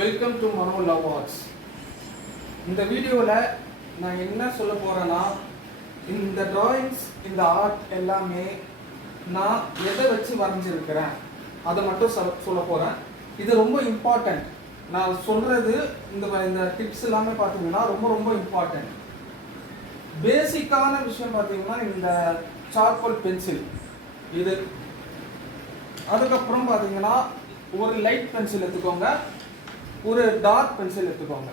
Welcome to Mano love arts. இந்த வீடியோவில் நான் என்ன சொல்ல போகிறேன்னா, இந்த டிராயிங்ஸ், இந்த ஆர்ட் எல்லாமே நான் எதை வச்சு வரைஞ்சிருக்கிறேன் அதை மட்டும் சொல்ல போகிறேன். இது ரொம்ப இம்பார்ட்டண்ட். நான் சொல்கிறது இந்த டிப்ஸ் எல்லாமே பார்த்தீங்கன்னா ரொம்ப ரொம்ப இம்பார்ட்டண்ட். பேசிக்கான விஷயம் பார்த்தீங்கன்னா இந்த சார்கோல் பென்சில் இது. அதுக்கப்புறம் பார்த்தீங்கன்னா ஒரு லைட் பென்சில் எடுத்துக்கோங்க, ஒரு டார்க் பென்சில் எடுத்துக்கோங்க,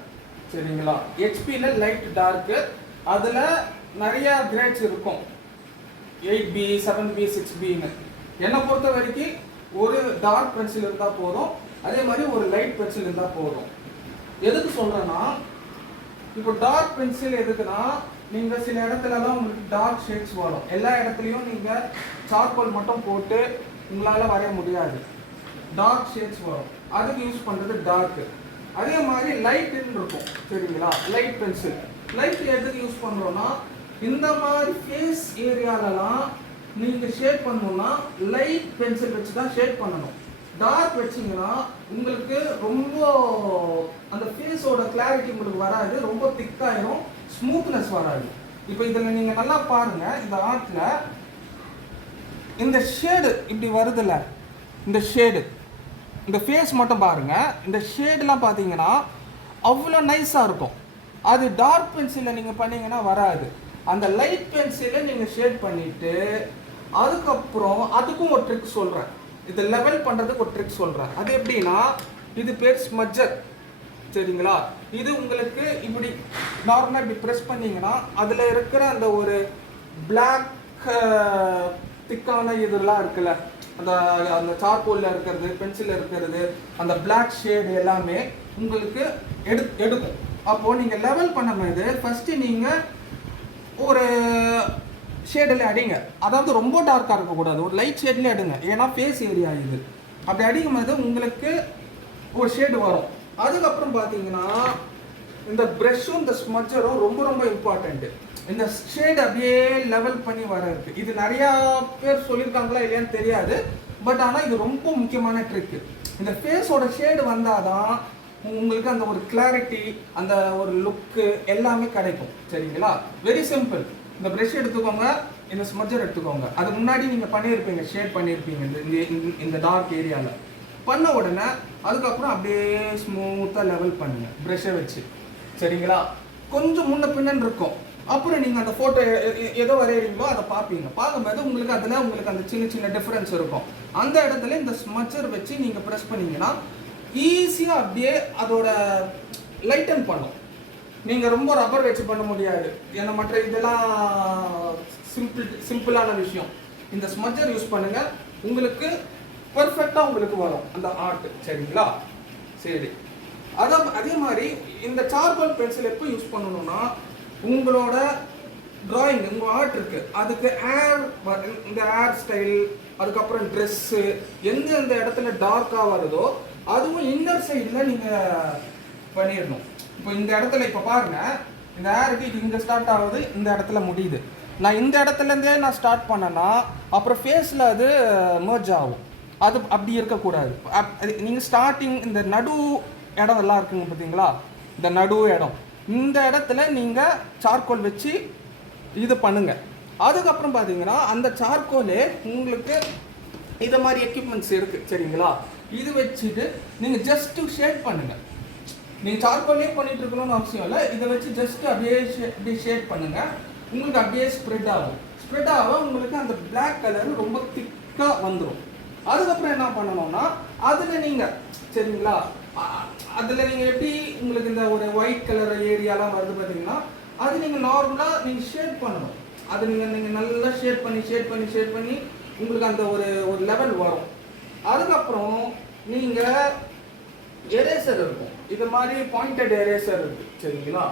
சரிங்களா? ஹெச்பியில் லைட் டார்க்கு, அதில் நிறையா கிரேட்ஸ் இருக்கும், 8B 7B 6Bன்னு. என்னை பொறுத்த வரைக்கும் ஒரு டார்க் பென்சில் இருந்தால் போதும், அதே மாதிரி ஒரு லைட் பென்சில் இருந்தால் போதும். எதுக்கு சொல்கிறேன்னா, இப்போ டார்க் பென்சில் எதுக்குன்னா, நீங்கள் சில இடத்துலலாம் உங்களுக்கு டார்க் ஷேட்ஸ் வரும். எல்லா இடத்துலையும் நீங்கள் சார்கோல் மட்டும் போட்டு உங்களால் வரைய முடியாது, டார்க் ஷேட்ஸ் வரும். அதுக்கு யூஸ் பண்ணுறது டார்க்கு. அதே மாதிரி லைட்டுன்னு இருக்கும், சரிங்களா? Light pencil. லைட் எதுக்கு யூஸ் பண்ணுறோன்னா, இந்த மாதிரி ஃபேஸ் ஏரியாலலாம் நீங்கள் ஷேட் பண்ணணும்னா லைட் பென்சில் வச்சு தான் ஷேட் பண்ணணும். டார்க் வச்சிங்கன்னா உங்களுக்கு ரொம்ப அந்த ஃபேஸோட கிளாரிட்டி உங்களுக்கு வராது, ரொம்ப திக்காயிரும், ஸ்மூத்னஸ் வராது. இப்போ இதில் நீங்கள் நல்லா பாருங்கள், இந்த ஆர்ட்டில் இந்த ஷேடு இப்படி வருதுல்ல, இந்த ஷேடு, இந்த ஃபேஸ் மட்டும் பாருங்கள், இந்த ஷேடெலாம் பார்த்தீங்கன்னா அவ்வளோ நைஸாக இருக்கும். அது டார்க் பென்சிலில் நீங்கள் பண்ணிங்கன்னா வராது. அந்த லைட் பென்சிலில் நீங்கள் ஷேட் பண்ணிவிட்டு அதுக்கப்புறம் அதுக்கும் ஒரு ட்ரிக் சொல்கிறேன். இது லெவல் பண்ணுறதுக்கு ஒரு ட்ரிக் சொல்கிறேன். அது எப்படின்னா, இது பேர் ஸ்மட்ஜர், சரிங்களா? இது உங்களுக்கு இப்படி நார்மலாக இப்படி ப்ரெஸ் பண்ணிங்கன்னா அதில் இருக்கிற அந்த ஒரு பிளாக் திக்கான இதெல்லாம் இருக்குல்ல, அந்த அந்த சார்கோலில் இருக்கிறது, பென்சிலில் இருக்கிறது, அந்த பிளாக் ஷேடு எல்லாமே உங்களுக்கு எடுக்கும். அப்போது நீங்கள் லெவல் பண்ணும்போது ஃபஸ்ட்டு நீங்கள் ஒரு ஷேடில் அடிங்க. அதாவது ரொம்ப டார்க்காக இருக்கக்கூடாது, ஒரு லைட் ஷேட்லேயே அடுங்க, ஏன்னா ஃபேஸ் ஏரியா இது. அப்படி அடிக்கும் போது உங்களுக்கு ஒரு ஷேடு வரும். அதுக்கப்புறம் பார்த்தீங்கன்னா இந்த ப்ரெஷ்ஷும் இந்த ஸ்மட்ஜரும் ரொம்ப ரொம்ப இம்பார்ட்டண்ட்டு. இந்த ஷேட் அப்படியே லெவல் பண்ணி வர்றது, இது நிறையா பேர் சொல்லியிருக்காங்களா இல்லையான்னு தெரியாது, பட் ஆனால் இது ரொம்ப முக்கியமான ட்ரிக்கு. இந்த ஃபேஸோட ஷேடு வந்தால் தான் உங்களுக்கு அந்த ஒரு கிளாரிட்டி, அந்த ஒரு லுக்கு எல்லாமே கிடைக்கும், சரிங்களா? Very simple. இந்த ப்ரெஷ் எடுத்துக்கோங்க, இந்த ஸ்மட்ஜர் எடுத்துக்கோங்க. அது முன்னாடி நீங்கள் பண்ணியிருப்பீங்க, ஷேட் பண்ணியிருப்பீங்க இந்த டார்க் ஏரியாவில். பண்ண உடனே அதுக்கப்புறம் அப்படியே ஸ்மூத்தாக லெவல் பண்ணுங்கள் ப்ரெஷ்ஷை வச்சு, சரிங்களா? கொஞ்சம் முன்ன பின்னன்னு இருக்கும். அப்புறம் நீங்கள் அந்த ஃபோட்டோ எதோ வரைகிறீங்களோ அதை பார்ப்பீங்க. பார்க்கும்போது உங்களுக்கு அதில் உங்களுக்கு அந்த சின்ன சின்ன டிஃப்ரென்ஸ் இருக்கும். அந்த இடத்துல இந்த ஸ்மட்ஜர் வச்சு நீங்கள் ப்ரெஸ் பண்ணிங்கன்னா ஈஸியாக அப்படியே அதோட லைட்டன் பண்ணும். நீங்கள் ரொம்ப ரப்பர் வச்சு பண்ண முடியாது, ஏன்னா மற்ற இதெல்லாம் சிம்பிளான விஷயம். இந்த ஸ்மட்ஜர் யூஸ் பண்ணுங்கள், உங்களுக்கு பர்ஃபெக்டாக உங்களுக்கு வரும் அந்த ஆர்ட், சரிங்களா? சரி, அதே மாதிரி இந்த சார்கோல் பென்சில் எப்போ யூஸ் பண்ணணும்னா, உங்களோட டிராயிங், உங்கள் ஆர்ட் இருக்குது, அதுக்கு இந்த ஹேர் ஸ்டைல், அதுக்கப்புறம் ட்ரெஸ்ஸு, எந்தெந்த இடத்துல டார்க்காக வருதோ அதுவும் இன்னர் சைடில் நீங்கள் பண்ணிடணும். இப்போ இந்த இடத்துல இப்போ பாருங்கள், இந்த ஹேருக்கு இது இங்கே ஸ்டார்ட் ஆகுது, இந்த இடத்துல முடியுது. நான் இந்த இடத்துலேருந்தே நான் ஸ்டார்ட் பண்ணேன்னா அப்புறம் ஃபேஸில் அது மர்ஜ் ஆகும். அது அப்படி இருக்கக்கூடாது. நீங்கள் ஸ்டார்டிங் இந்த நடு இடம் எல்லாம் இருக்குங்க பார்த்தீங்களா, இந்த நடு இடம், இந்த இடத்துல நீங்கள் சார்கோல் வச்சு இது பண்ணுங்கள். அதுக்கப்புறம் பார்த்தீங்கன்னா அந்த சார்கோலே உங்களுக்கு இது மாதிரி எக்யூப்மெண்ட்ஸ் இருக்குது, சரிங்களா? இது வச்சுட்டு நீங்கள் ஜஸ்ட்டு ஷேட் பண்ணுங்கள். நீங்கள் சார்கோல்லே பண்ணிட்டு இருக்கணும்னு அவசியம் இல்லை, இதை வச்சு ஜஸ்ட்டு அப்படியே ஷேட் பண்ணுங்கள். உங்களுக்கு அப்படியே ஸ்ப்ரெட் ஆகும். ஸ்ப்ரெட் ஆக உங்களுக்கு அந்த பிளாக் கலர் ரொம்ப திக்காக வந்துடும். அதுக்கப்புறம் என்ன பண்ணணும்னா, அதில் நீங்கள், சரிங்களா, அதில் நீங்கள் எப்படி உங்களுக்கு இந்த ஒரு ஒயிட் கலர் ஏரியாலாம் வருது பார்த்தீங்கன்னா, அது நீங்கள் நார்மலாக நீங்கள் ஷேட் பண்ணணும். அது நீங்கள் நல்லா ஷேட் பண்ணி உங்களுக்கு அந்த ஒரு லெவல் வரும். அதுக்கப்புறம் நீங்கள் எரேசர் இருக்கும், இது மாதிரி பாயிண்டட் எரேசர் இருக்குது, சரிங்களா?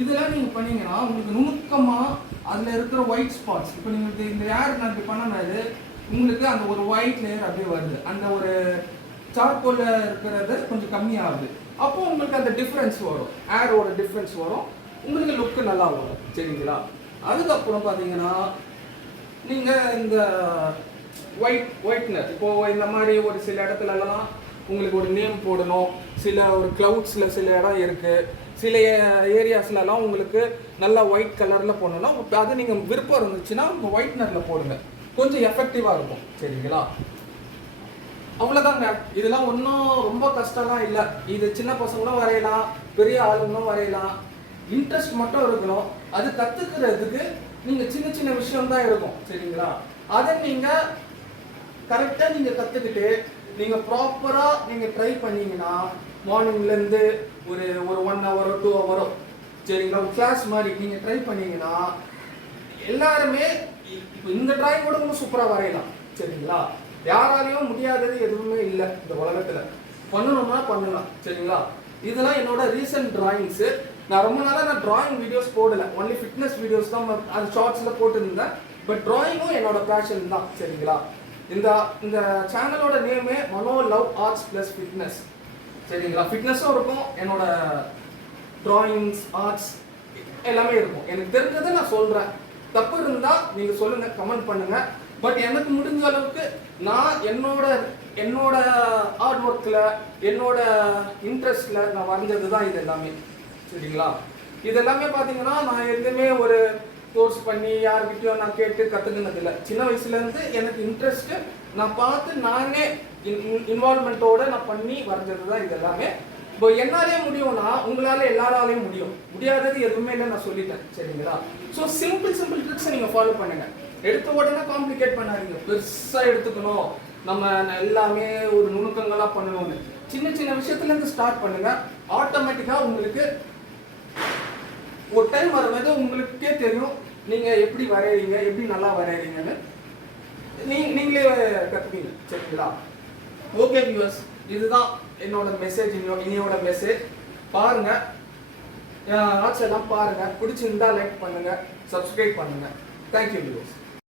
இதெல்லாம் நீங்கள் பண்ணிங்கன்னா உங்களுக்கு நுணுக்கமாக அதில் இருக்கிற ஒயிட் ஸ்பாட்ஸ், இப்போ நீங்கள் இந்த ஏர் நான் இப்படி பண்ணும்போது உங்களுக்கு அந்த ஒரு ஒயிட் லேயர் அப்படியே வருது, அந்த ஒரு சார்கோலில் இருக்கிறது கொஞ்சம் கம்மியாகுது. அப்போ உங்களுக்கு அந்த டிஃப்ரென்ஸ் வரும், ஏரோட டிஃப்ரென்ஸ் வரும், உங்களுக்கு லுக்கு நல்லா வரும், சரிங்களா? அதுக்கப்புறம் பார்த்தீங்கன்னா நீங்கள் இந்த ஒயிட்னர், இப்போது இந்த மாதிரி ஒரு சில இடத்துலலாம் உங்களுக்கு ஒரு நேம் போடணும், சில ஒரு க்ளவுட்ஸில் சில இடம் இருக்குது, சில ஏரியாஸ்லலாம் உங்களுக்கு நல்லா ஒயிட் கலரில் போடணும்னா அது நீங்கள் விருப்பம் இருந்துச்சுன்னா உங்கள் ஒயிட்னரில் போடுங்க, கொஞ்சம் எஃபெக்டிவாக இருக்கும். சரிங்களா? அவ்வளோதாங்க. இதெல்லாம் ஒன்றும் ரொம்ப கஷ்டம்லாம் இல்லை. இது சின்ன பசங்களும் வரையலாம், பெரிய ஆளுங்களும் வரையலாம். இன்ட்ரெஸ்ட் மட்டும் இருக்கணும். அது கற்றுக்கிறதுக்கு நீங்கள் சின்ன சின்ன விஷயம் தான் இருக்கும். சரிங்களா? அதை நீங்கள் கரெக்டாக நீங்கள் கற்றுக்கிட்டு நீங்கள் ப்ராப்பராக நீங்கள் ட்ரை பண்ணீங்கன்னா மார்னிங்லேருந்து ஒரு 1 ஹவரோ 2 ஹவரோ, சரிங்களா, ஒரு கிளாஸ் மாதிரி நீங்கள் ட்ரை பண்ணீங்கன்னா எல்லாருமே இப்போ இந்த ட்ராயிங் கூட இன்னும் சூப்பராக வரையலாம். சரிங்களா? யாராலையும் முடியாதது எதுவுமே இல்லை இந்த உலகத்தில். பண்ணணும்னா பண்ணலாம். சரிங்களா? இதெல்லாம் என்னோட ரீசன்ட் டிராயிங்ஸு. நான் ரொம்ப நாளாக நான் டிராயிங் வீடியோஸ் போடலை, ஒன்லி ஃபிட்னஸ் வீடியோஸ் தான் அது ஷார்ட்ஸில் போட்டுருந்தேன். பட் டிராயிங்கும் என்னோட பேஷன் தான். சரிங்களா? இந்த இந்த சேனலோட நேமே மனோ லவ் ஆர்ட்ஸ் ப்ளஸ் ஃபிட்னஸ். சரிங்களா? ஃபிட்னஸும் இருக்கும், என்னோட டிராயிங்ஸ் ஆர்ட்ஸ் எல்லாமே இருக்கும். எனக்கு தெரிஞ்சதை நான் சொல்கிறேன். தப்பு இருந்தால் நீங்கள் சொல்லுங்கள், கமெண்ட் பண்ணுங்கள். பட் எனக்கு முடிஞ்ச அளவுக்கு நான் என்னோட ஆர்ட் ஒர்க்கில் என்னோட இன்ட்ரெஸ்டில் நான் வரைஞ்சது தான் இது எல்லாமே. சரிங்களா? இது எல்லாமே பார்த்தீங்கன்னா நான் எதுவுமே ஒரு கோர்ஸ் பண்ணி யார்கிட்டயும் நான் கேட்டு கற்றுக்கினதில்லை. சின்ன வயசுலேருந்து எனக்கு இன்ட்ரெஸ்ட்டு நான் பார்த்து நானே இன்வால்மெண்ட்டோடு நான் பண்ணி வரைஞ்சது தான் இது எல்லாமே. இப்போ என்னாலே முடியும்னா உங்களால் எல்லாராலையும் முடியும். முடியாதது எதுவுமே இல்லை, நான் சொல்லிட்டேன். சரிங்களா? ஸோ சிம்பிள் ட்ரிக்ஸை நீங்கள் ஃபாலோ பண்ணுங்கள். எடுத்த உடனே காம்ப்ளிகேட் பண்ணாதீங்க, பெருசாக எடுத்துக்கணும், நம்ம எல்லாமே ஒரு நுணுக்கங்களாக பண்ணணும்னு. சின்ன சின்ன விஷயத்துலேருந்து ஸ்டார்ட் பண்ணுங்கள். ஆட்டோமேட்டிக்காக உங்களுக்கு ஒரு டைம் வரும்போது உங்களுக்கே தெரியும் நீங்கள் எப்படி வரைகிறீங்க, எப்படி நல்லா வரைகிறீங்கன்னு நீங்களே கற்றுப்பீங்க. சரிங்களா? ஓகே வியூவர்ஸ், இதுதான் என்னோட மெசேஜ், இனியோட மெசேஜ். பாருங்கள், ஆர்ட்ஸ் எல்லாம் பாருங்கள், பிடிச்சிருந்தா லைக் பண்ணுங்கள், சப்ஸ்கிரைப் பண்ணுங்கள். Thank you viewers.